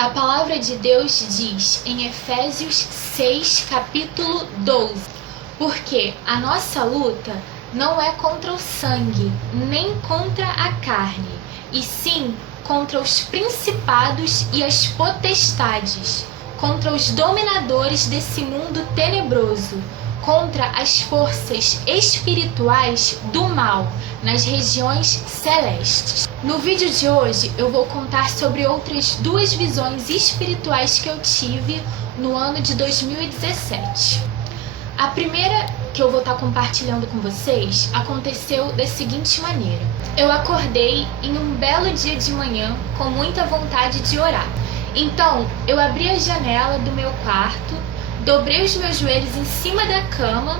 A palavra de Deus diz em Efésios 6, capítulo 12: porque a nossa luta não é contra o sangue, nem contra a carne, e sim contra os principados e as potestades, contra os dominadores desse mundo tenebroso, contra as forças espirituais do mal nas regiões celestes. No vídeo de hoje eu vou contar sobre outras duas visões espirituais que eu tive no ano de 2017. A primeira que eu vou estar compartilhando com vocês aconteceu da seguinte maneira: eu acordei em um belo dia de manhã com muita vontade de orar. Então eu abri a janela do meu quarto, dobrei os meus joelhos em cima da cama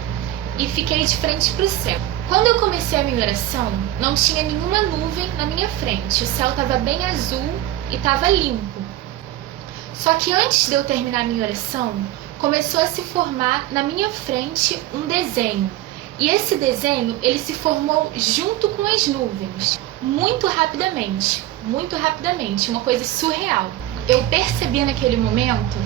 e fiquei de frente para o céu. Quando eu comecei a minha oração, não tinha nenhuma nuvem na minha frente, o céu estava bem azul e estava limpo. Só que antes de eu terminar a minha oração, começou a se formar na minha frente um desenho. E esse desenho, ele se formou junto com as nuvens, muito rapidamente, uma coisa surreal. Eu percebi naquele momento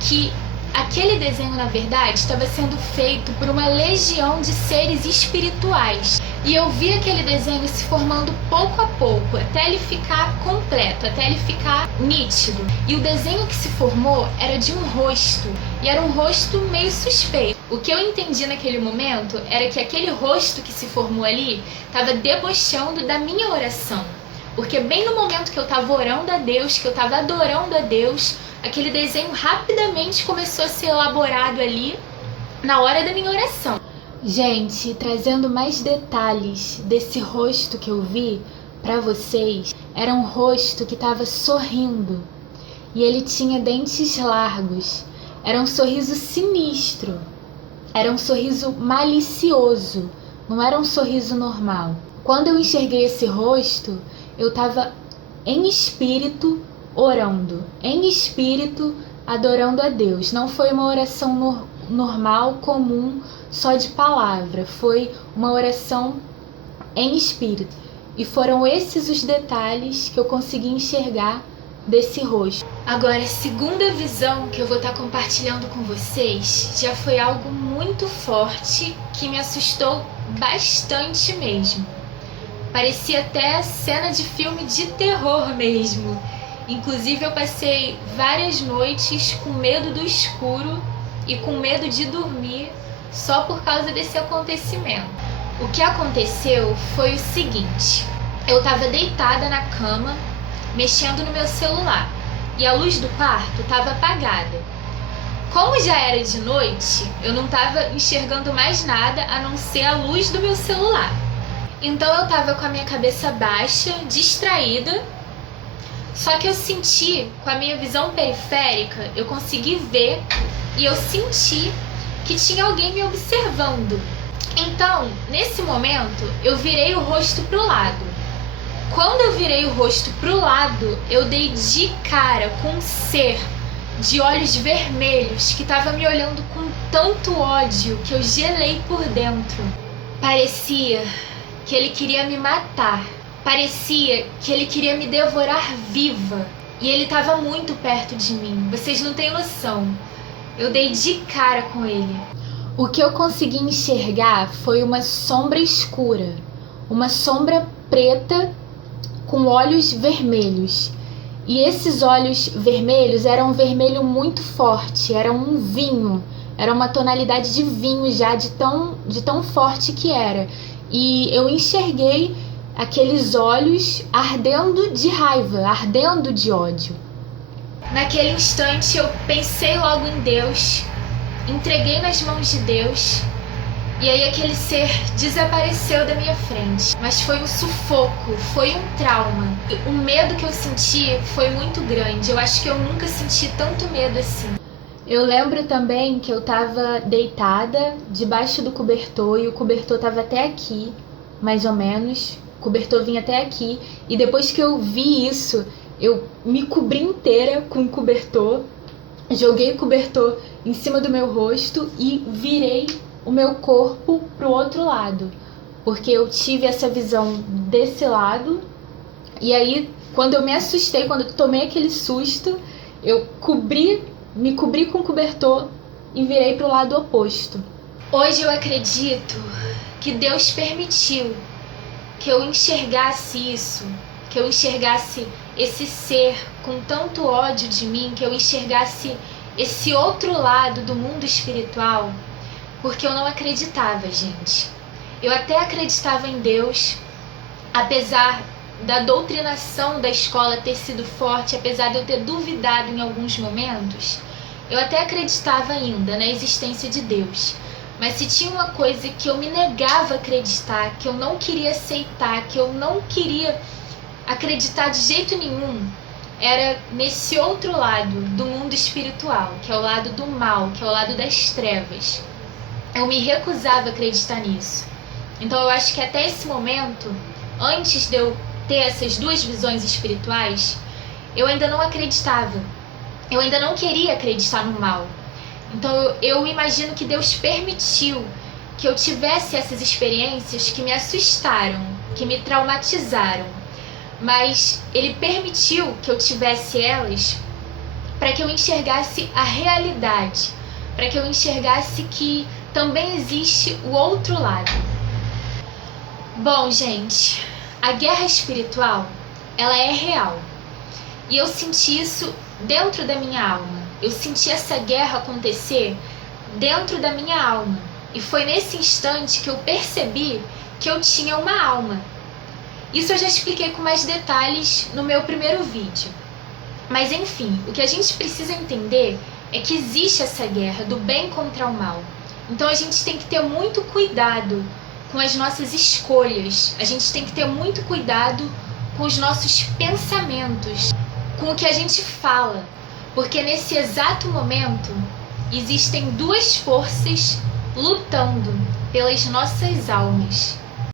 que aquele desenho, na verdade, estava sendo feito por uma legião de seres espirituais. E eu vi aquele desenho se formando pouco a pouco, até ele ficar completo, até ele ficar nítido. E o desenho que se formou era de um rosto, e era um rosto meio suspeito. O que eu entendi naquele momento era que aquele rosto que se formou ali estava debochando da minha oração. Porque bem no momento que eu estava orando a Deus, que eu estava adorando a Deus, aquele desenho rapidamente começou a ser elaborado ali na hora da minha oração. Gente, trazendo mais detalhes desse rosto que eu vi para vocês, era um rosto que estava sorrindo e ele tinha dentes largos. Era um sorriso sinistro, era um sorriso malicioso, não era um sorriso normal. Quando eu enxerguei esse rosto, eu estava em espírito orando, em espírito adorando a Deus. Não foi uma oração normal, comum, só de palavra. Foi uma oração em espírito. E foram esses os detalhes que eu consegui enxergar desse rosto. Agora, a segunda visão que eu vou estar compartilhando com vocês já foi algo muito forte que me assustou bastante mesmo. Parecia até cena de filme de terror mesmo. Inclusive eu passei várias noites com medo do escuro e com medo de dormir só por causa desse acontecimento. O que aconteceu foi o seguinte: eu estava deitada na cama, mexendo no meu celular, e a luz do quarto estava apagada. Como já era de noite, eu não estava enxergando mais nada a não ser a luz do meu celular. Então eu estava com a minha cabeça baixa, distraída. Só que eu senti, com a minha visão periférica, eu consegui ver e eu senti que tinha alguém me observando. Então, nesse momento, eu virei o rosto pro lado. Quando eu virei o rosto pro lado, eu dei de cara com um ser de olhos vermelhos que estava me olhando com tanto ódio que eu gelei por dentro. Parecia que ele queria me matar. Parecia que ele queria me devorar viva. E ele estava muito perto de mim. Vocês não têm noção. Eu dei de cara com ele. O que eu consegui enxergar foi uma sombra escura. Uma sombra preta com olhos vermelhos. E esses olhos vermelhos eram um vermelho muito forte. Era um vinho. Era uma tonalidade de vinho já, de tão forte que era. E eu enxerguei aqueles olhos ardendo de raiva, ardendo de ódio. Naquele instante eu pensei logo em Deus, entreguei nas mãos de Deus, e aí aquele ser desapareceu da minha frente. Mas foi um sufoco, foi um trauma. O medo que eu senti foi muito grande. Eu acho que eu nunca senti tanto medo assim. Eu lembro também que eu estava deitada debaixo do cobertor e o cobertor estava até aqui, mais ou menos. O cobertor vinha até aqui, e depois que eu vi isso, eu me cobri inteira com o cobertor, joguei o cobertor em cima do meu rosto e virei o meu corpo pro outro lado, porque eu tive essa visão desse lado. E aí, quando eu me assustei, quando eu tomei aquele susto, Eu me cobri com cobertor e virei para o lado oposto. Hoje eu acredito que Deus permitiu que eu enxergasse isso, que eu enxergasse esse ser com tanto ódio de mim, que eu enxergasse esse outro lado do mundo espiritual, porque eu não acreditava, gente. Eu até acreditava em Deus, apesar da doutrinação da escola ter sido forte, apesar de eu ter duvidado em alguns momentos, eu até acreditava ainda na existência de Deus. Mas se tinha uma coisa que eu me negava a acreditar, que eu não queria aceitar, que eu não queria acreditar de jeito nenhum, era nesse outro lado do mundo espiritual, que é o lado do mal, que é o lado das trevas. Eu me recusava a acreditar nisso. Então eu acho que até esse momento, antes de eu ter essas duas visões espirituais, eu ainda não acreditava. Eu ainda não queria acreditar no mal. Então eu imagino que Deus permitiu que eu tivesse essas experiências que me assustaram, que me traumatizaram. Mas Ele permitiu que eu tivesse elas para que eu enxergasse a realidade, para que eu enxergasse que também existe o outro lado. Bom, gente, a guerra espiritual, ela é real. E eu senti isso dentro da minha alma. Eu senti essa guerra acontecer dentro da minha alma. E foi nesse instante que eu percebi que eu tinha uma alma. Isso eu já expliquei com mais detalhes no meu primeiro vídeo. Mas enfim, o que a gente precisa entender é que existe essa guerra do bem contra o mal. Então a gente tem que ter muito cuidado com as nossas escolhas. A gente tem que ter muito cuidado com os nossos pensamentos, com o que a gente fala. Porque nesse exato momento existem duas forças lutando pelas nossas almas.